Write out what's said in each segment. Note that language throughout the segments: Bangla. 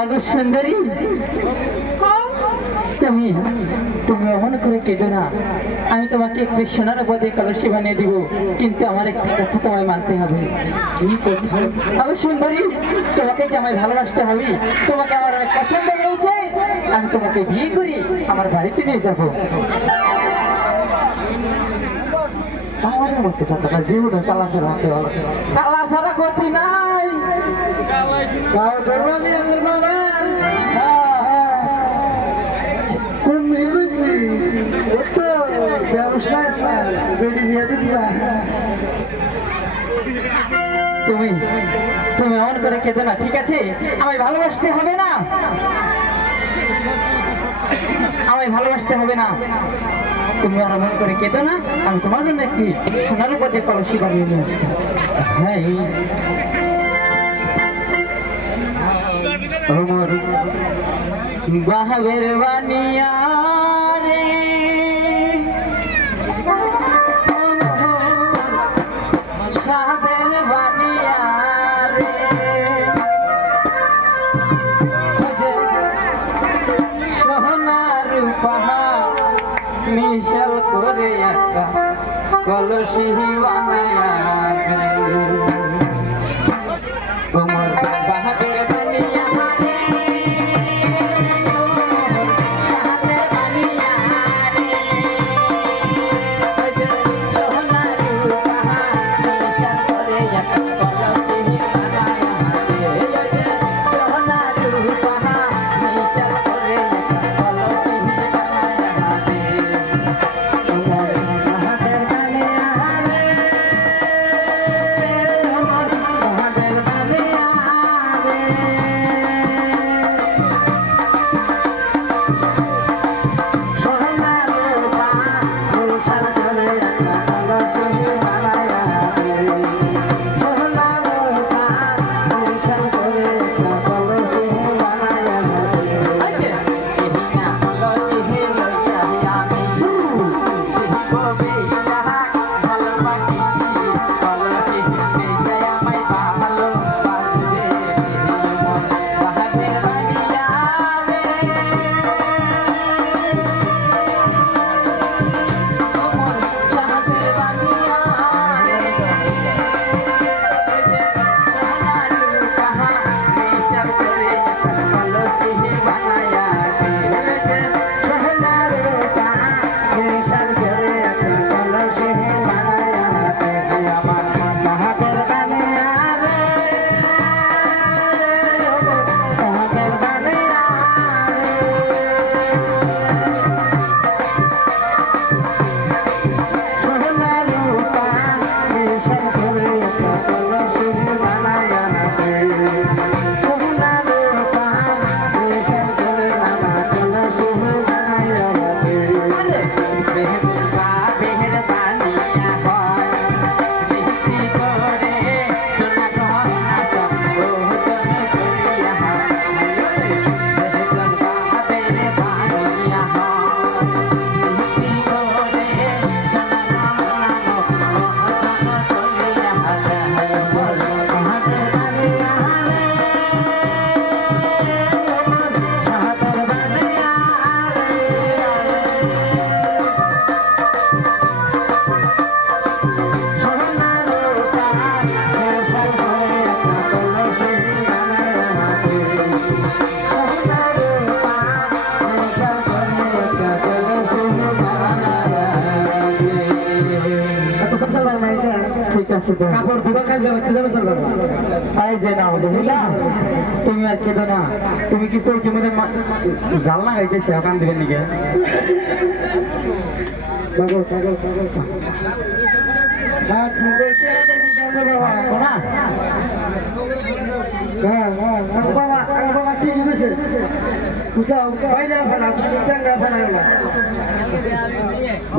আগো সুন্দরী, তুমি অমন করে কেঁদো না। আমি তোমাকে একটু সোনার পদে কলসি বানিয়ে দিব, কিন্তু আমার একটি কথা তোমায় মানতে হবে। কি কথা? আগো সুন্দরী, তোমাকে যে আমায় ভালোবাসতে হবে। তোমাকে আমার অনেক পছন্দ হয়েছে। আমি তোমাকে বিয়ে করি আমার বাড়িতে নিয়ে যাবো। কালা ছাড়া ক্ষতি নাই। তুমি তুমি অন করে কেঁদো না, ঠিক আছে? আমায় ভালোবাসতে হবে না, আমায় ভালোবাসতে হবে না। তুমি আর মন করে কেঁদো না। আমি তোমার জন্য একটি সোনার পদে কলসি বানিয়ে নিয়ে আসছি। হ্যাঁ, আমার বাহাবের বানিয়া রে, সাদের বানিয়া রে, সোনার রূপা মিশাল করে একটা কলসি বানায়া রে, তোমার বাহাবের বানিয়া রে, সাদের বানিয়া রে, সোনার রূপা মিশাল করে একটা কলসি বানায়া রে, সোনার রূপা মিশাল করে একটা কলসি বানায়া রে, তোমার বাহাবের বানিয়া রে, তোমার বাহাবের বানিয়া রে, সোনার রূপা মিশাল করে একটা কলসি বানায়া রে, সোনার রূপা মিশাল করে একটা কলসি বানায়া রে, ইহিনা কলসি লইয়া আমি কবি যাহা ভালোবাসি, কলসি লইয়া আমায় ভালোবাসে, বাহাবের বানিয়া রে, বাহাবের বানিয়া রে, সোনার রূপা মিশাল করে একটা কলসি বানায়া রে, সোনার রূপা মিশাল করে একটা কলসি বানায়া রে, আমার বাহাবের বানিয়া রে, বাহাবের বানিয়া রে, সোনার রূপা মিশাল করে একটা কলসি বানায়া রে, সোনার রূপা মিশাল করে একটা কলসি বানায়া রে, বেহের বানিয়া হয় মিষ্টি করে সোনা গহনা সম্বোধন করিয়া, বেহের বানিয়া হয় মিষ্টি করে সোনা গহনা সম্বোধন করিয়া, বাহাবের বানিয়া রে, বাহাবের বানিয়া রে, সোনার রূপা মিশাল করে একটা কলসি বানায়া রে, সোনার রূপা মিশাল করে একটা কলসি বানায়া রে। ঠিক আছে, কাপড় ধোবা কাজে বাড়তে যাবে চলবে তাই যে না বুঝলা। তুমি আর কেঁদো না। তুমি কি চৌকি মধ্যে জাল না গাইতেছে ওখান দিবেন নিকে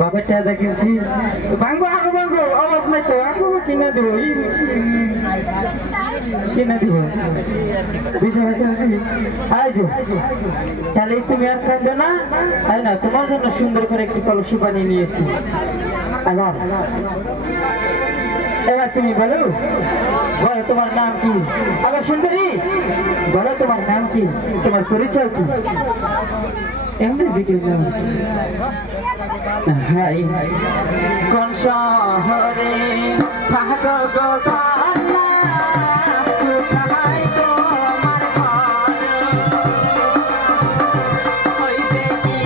বাপের টাকা কিনছি ভাঙবো আগে ভাঙবো অভাব নাই তো আগে কিনে দিব কিনে দিব তাহলে তুমি আর কাঁদো না। তাই না, তোমার জন্য সুন্দর করে একটি কলসি বানিয়ে নিয়েছি। আবার এবার তুমি বলো বলো তোমার নাম কি? আবার সুন্দরী বলো তোমার নাম কি, তোমার পরিচয় কি? এমনি জিজ্ঞেস হাই কোন শহরে থাকো গো খালা কোথায় তোমার ঘর ওই দেখি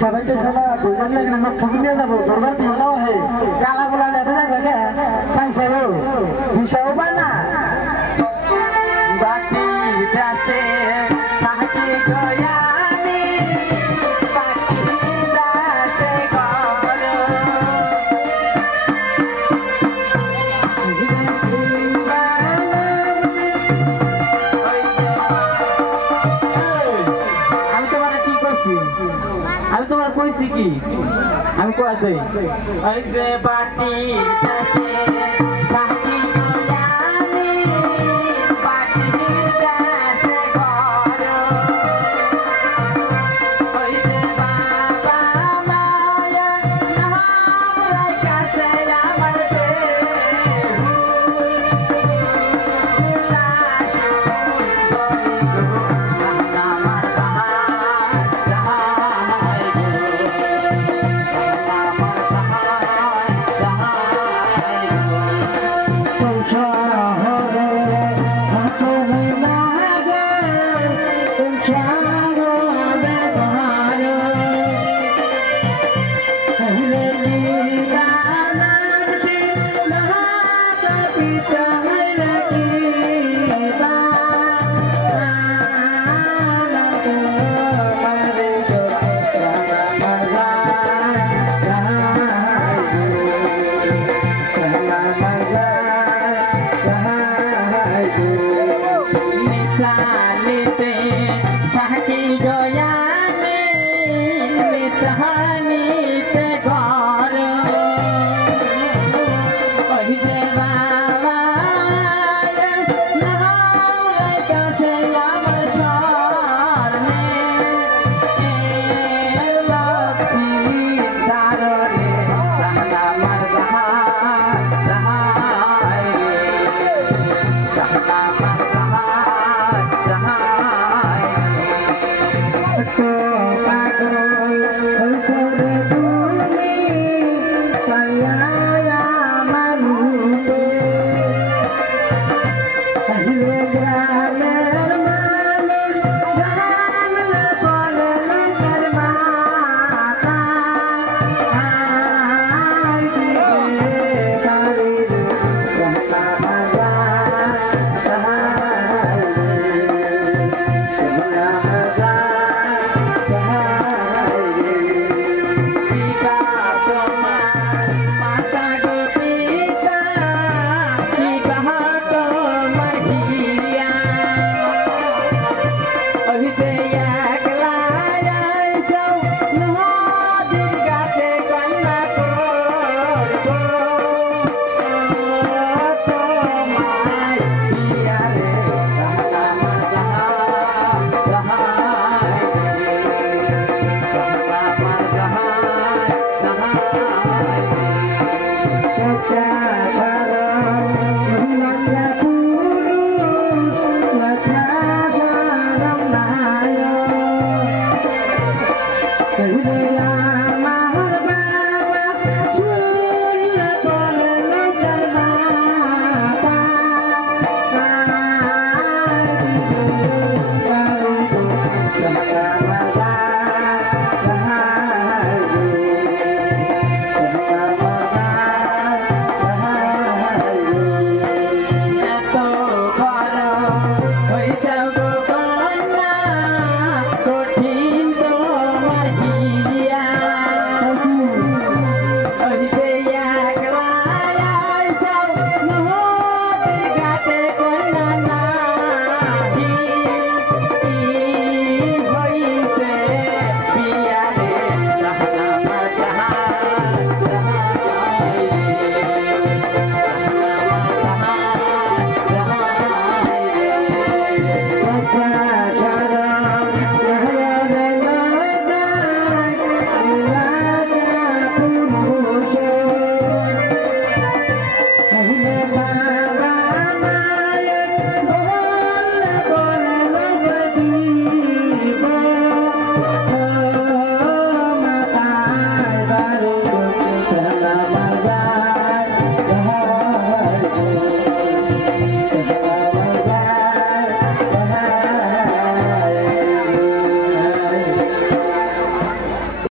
সবাই তো সালা দুজন লাগে না ঠুকি নিয়ে যাবো দরবার তো ভালো হয় কালা গোলা লেটে যাবে কে পাইছে গো বিষয় পায় না বাকি দাসে সাহায্য গয়ানি বাকি দাসে ঘর আমি তোমার কি করছি? আমি তোমার কইছি কি? আমি কয়া দেই ওই যে পাটি দাসে সাহায্য গয়ানি বাকি দাসে ঘর ওই যে বাবা মায়া নাম কাছে আমার Bye.